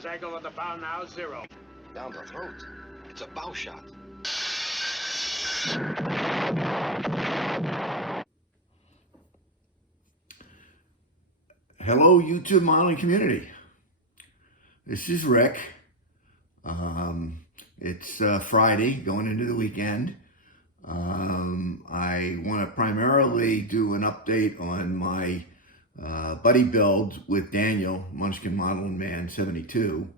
Compass angle of the bow now 0. Down the throat. It's a bow shot. Hello, YouTube modeling community. This is Rick. It's Friday, going into the weekend. I want to primarily do an update on my buddy build with Daniel, Munchkin Modeling Man 72.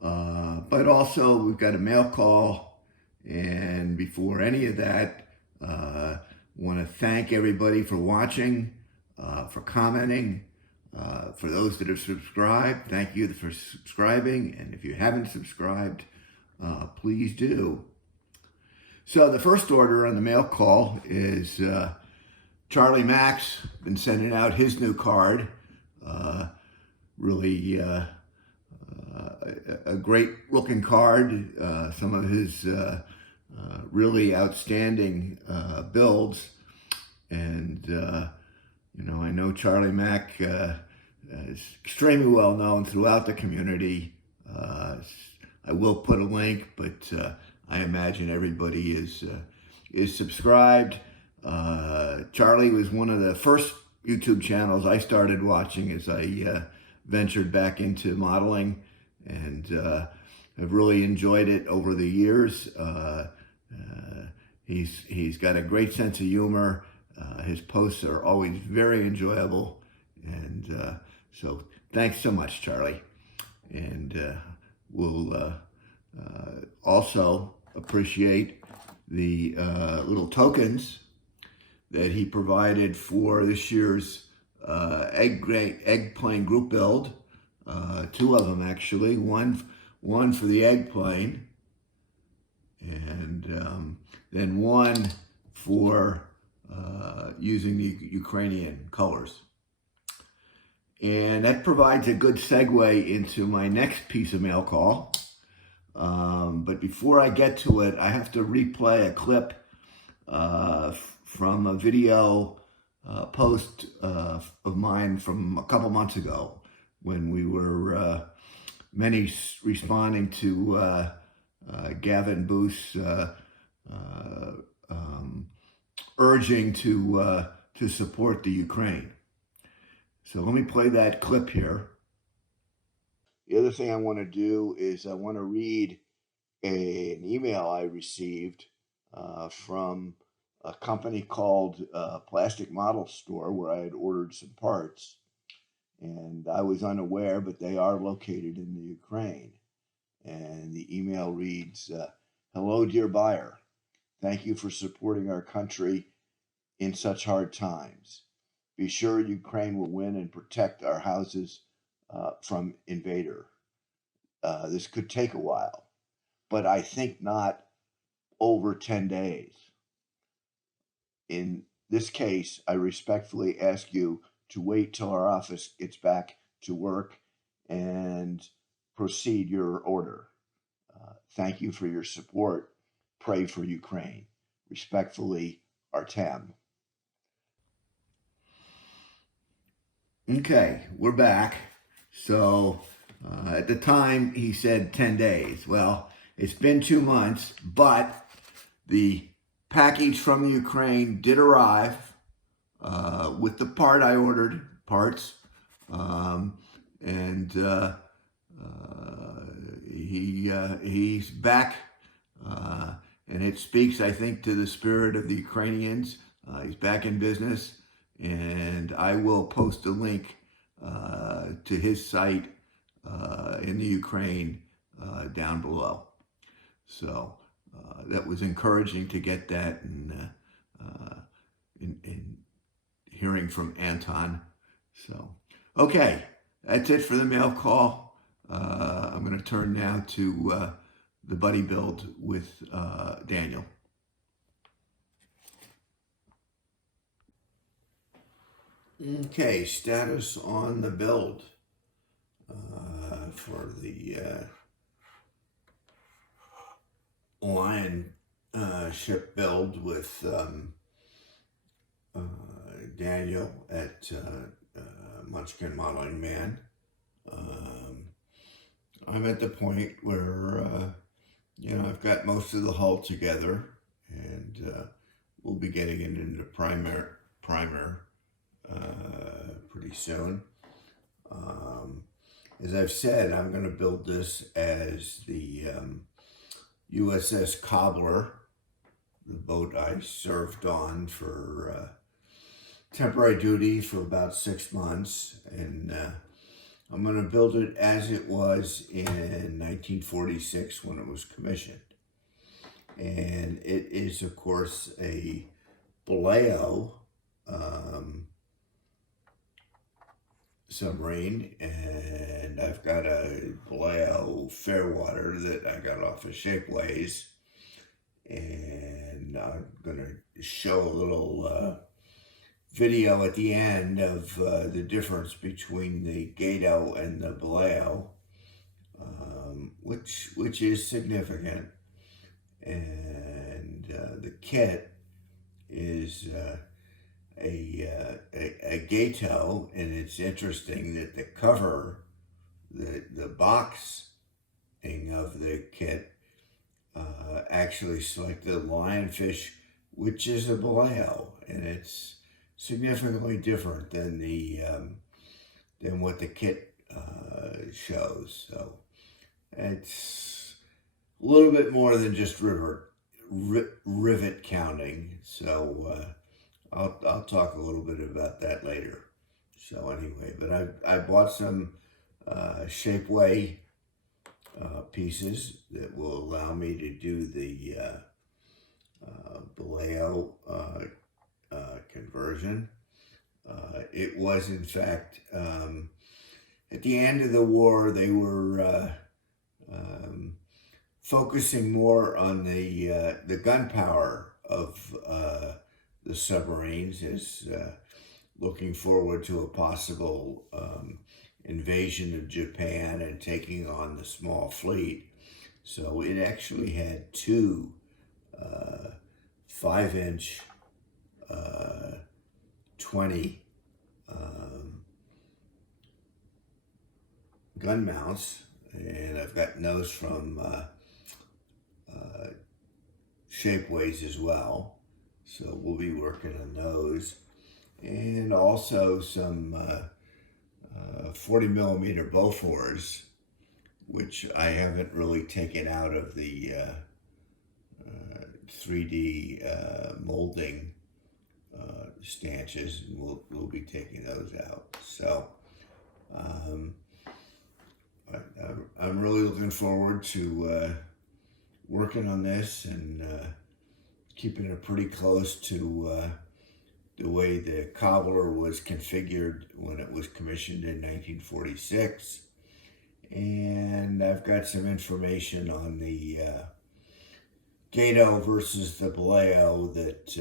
But also we've got a mail call, and before any of that, want to thank everybody for watching, for commenting. For those that have subscribed, thank you for subscribing. And if you haven't subscribed, please do. So the first order on the mail call is Charlie Mack's been sending out his new card. Really a great looking card. Some of his really outstanding builds. And, you know, I know Charlie Mack is extremely well known throughout the community. I will put a link, but I imagine everybody is subscribed. Charlie was one of the first YouTube channels I started watching as I ventured back into modeling, and I've really enjoyed it over the years. He's got a great sense of humor. His posts are always very enjoyable, and so thanks so much, Charlie. And we'll also appreciate the little tokens that he provided for this year's eggplane group build. Two of them actually. One for the eggplane, and then one for using the Ukrainian colors. And that provides a good segue into my next piece of mail call. But before I get to it, I have to replay a clip from a video post of mine from a couple months ago, when we were many responding to Gavin Booth's urging to support the Ukraine. So let me play that clip here. The other thing I want to do is I want to read an email I received from a company called Plastic Model Store, where I had ordered some parts. And I was unaware, but they are located in the Ukraine. And the email reads, "Hello, dear buyer. Thank you for supporting our country in such hard times. Be sure Ukraine will win and protect our houses from invader. This could take a while, but I think not over 10 days. In this case, I respectfully ask you to wait till our office gets back to work and proceed your order. Thank you for your support. Pray for Ukraine. Respectfully, Artem." Okay, we're back. So at the time he said 10 days. Well, it's been 2 months, but the package from the Ukraine did arrive with the part I ordered, parts, and he's back, and it speaks, I think, to the spirit of the Ukrainians. He's back in business. And I will post a link to his site in the Ukraine down below. So that was encouraging to get that, and in hearing from Anton. So, okay, that's it for the mail call. I'm going to turn now to the buddy build with Daniel. Okay, status on the build for the Lion ship build with Daniel at Munchkin Modeling Man. I'm at the point where, I've got most of the hull together, and we'll be getting it into primer pretty soon. As I've said, I'm going to build this as the USS Cobbler, the boat I served on for temporary duty for about 6 months, and I'm going to build it as it was in 1946 when it was commissioned. And it is, of course, a WWII submarine, and I've got a WWII Fairwater that I got off of Shapeways, and I'm going to show a little video at the end of the difference between the Gato and the WWII, which is significant. And the kit is a Gato, and it's interesting that the cover, the boxing of the kit, actually selected Lionfish, which is a WWII, and it's significantly different than than what the kit shows. So it's a little bit more than just rivet counting. So I'll talk a little bit about that later. So anyway, but I bought some Shapeway pieces that will allow me to do the WWII conversion. It was, in fact, at the end of the war, they were focusing more on the gunpowder of the submarines, as looking forward to a possible invasion of Japan and taking on the small fleet. So it actually had two 5-inch 20 gun mounts, and I've got those from Shapeways as well, so we'll be working on those, and also some 40 millimeter Bofors, which I haven't really taken out of the 3D molding stanches, and we'll be taking those out. So I'm really looking forward to working on this and keeping it pretty close to the way the Cobbler was configured when it was commissioned in 1946. And I've got some information on the Gato versus the WWII that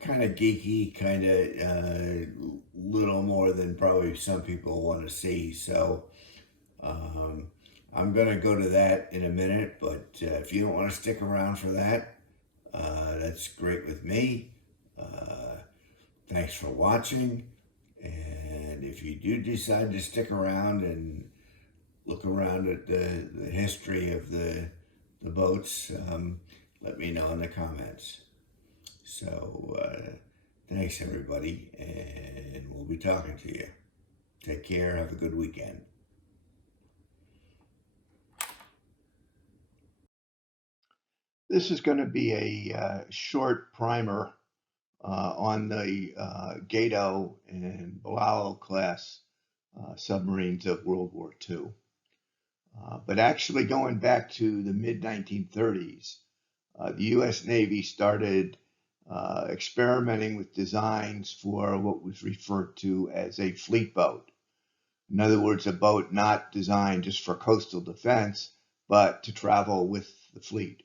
kind of geeky, kind of little more than probably some people want to see. So I'm going to go to that in a minute, but if you don't want to stick around for that, that's great with me. Thanks for watching, and if you do decide to stick around and look around at the history of the boats, let me know in the comments. So thanks everybody, and we'll be talking to you. Take care, have a good weekend. This is going to be a short primer on the Gato and Balao class submarines of World War II. But actually going back to the mid-1930s, the U.S. Navy started experimenting with designs for what was referred to as a fleet boat. In other words, a boat not designed just for coastal defense, but to travel with the fleet.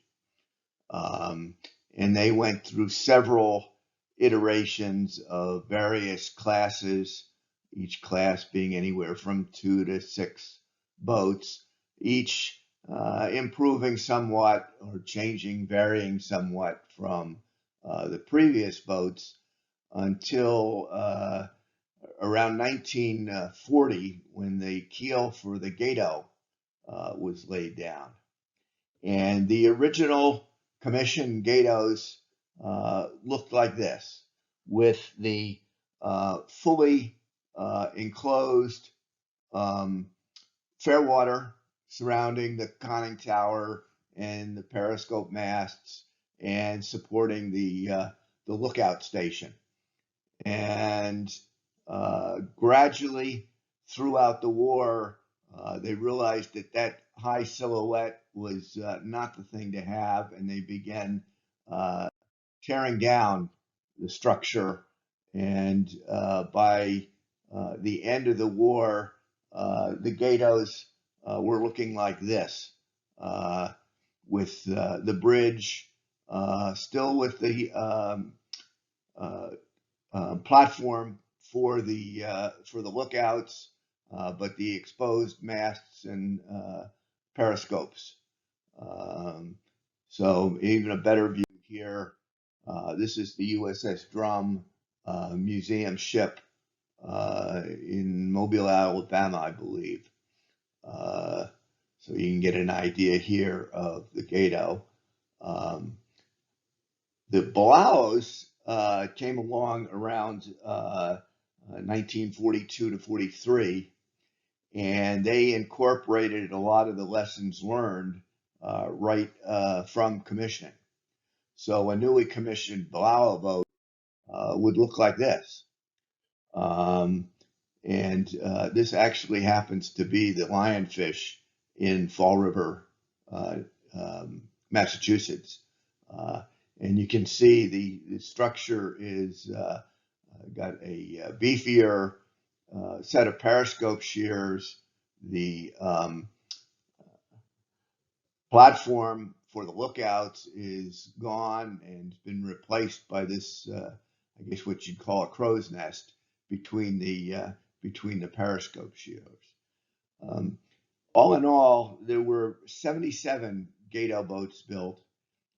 And they went through several iterations of various classes, each class being anywhere from 2 to 6 boats, each improving somewhat or changing, varying somewhat from the previous boats, until around 1940 when the keel for the Gato was laid down. And the original commissioned Gatos looked like this, with the fully enclosed fair water surrounding the conning tower and the periscope masts and supporting the lookout station. And gradually throughout the war, they realized that that high silhouette was not the thing to have, and they began tearing down the structure. And by the end of the war, the Gatos were looking like this, with the bridge still with the platform for the lookouts, but the exposed masts and periscopes. So even a better view here. This is the USS Drum museum ship in Mobile, Alabama, I believe. So you can get an idea here of the Gato. The Balaos came along around 1942 to 43, and they incorporated a lot of the lessons learned right from commissioning. So a newly commissioned Balao boat would look like this. And this actually happens to be the Lionfish in Fall River, Massachusetts. And you can see the structure is got a beefier set of periscope shears. The platform for the lookouts is gone and been replaced by this, I guess what you'd call a crow's nest between the periscope shears. All in all, there were 77 Gato boats built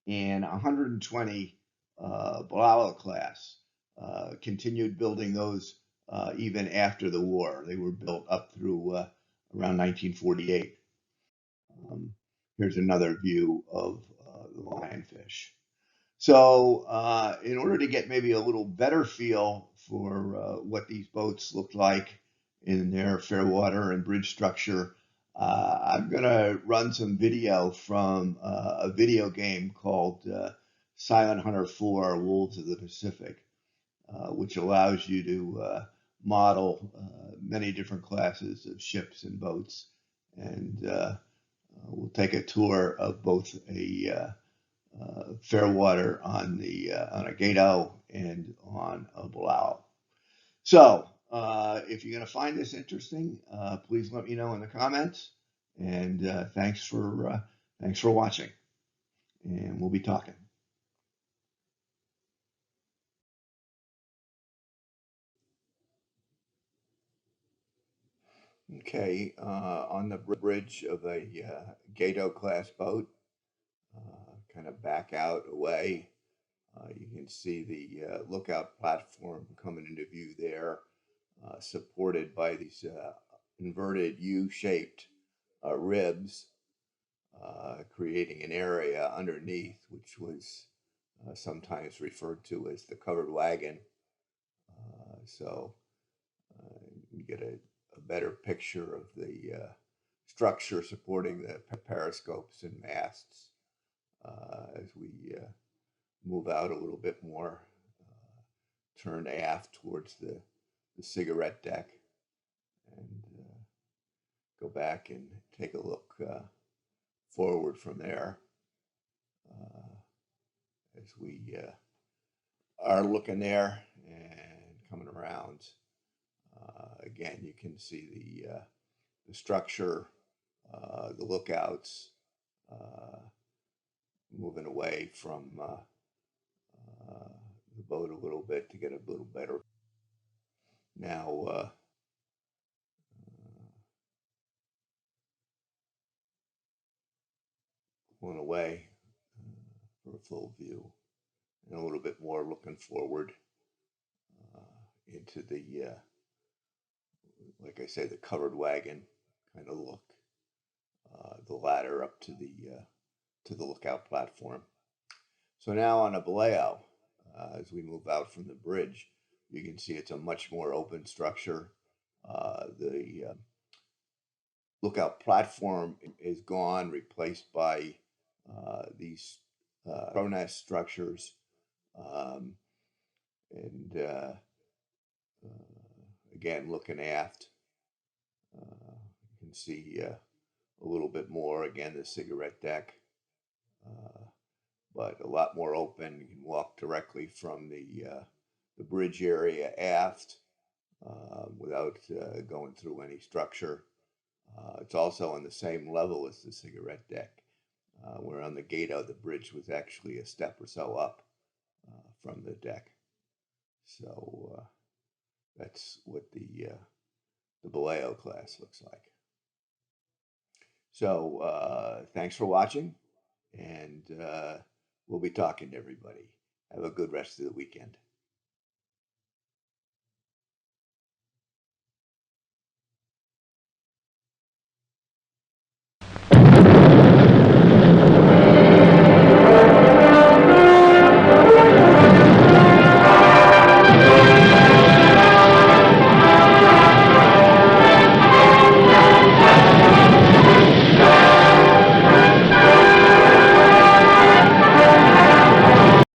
and 120 Balao class. Continued building those even after the war. They were built up through around 1948. Here's another view of the Lionfish. So in order to get maybe a little better feel for what these boats look like in their fair water and bridge structure, I'm going to run some video from a video game called Silent Hunter 4 Wolves of the Pacific, which allows you to model many different classes of ships and boats. And we'll take a tour of both a fair water on a Gato and on a Balao. So if you're going to find this interesting, please let me know in the comments. And thanks for watching. And we'll be talking. Okay, on the bridge of a Gato class boat, kind of back out away. You can see the lookout platform coming into view there, supported by these inverted U-shaped ribs, creating an area underneath, which was sometimes referred to as the covered wagon. So you get a better picture of the structure supporting the periscopes and masts as we move out a little bit more, turn aft towards the cigarette deck, and go back and take a look forward from there as we are looking there and coming around. Again, you can see the structure, the lookouts, moving away from the boat a little bit to get a little better. Now, pulling away for a full view, and a little bit more looking forward into the like I say, the covered wagon kind of look. The ladder up to the lookout platform. So now on a Vallejo, as we move out from the bridge, you can see it's a much more open structure. The lookout platform is gone, replaced by these pro-nest structures. And again, looking aft, you can see a little bit more, again, the cigarette deck, but a lot more open. You can walk directly from the bridge area aft without going through any structure. It's also on the same level as the cigarette deck, where on the Gato, the bridge was actually a step or so up from the deck. So that's what the Vallejo class looks like. So thanks for watching, and we'll be talking to everybody. Have a good rest of the weekend.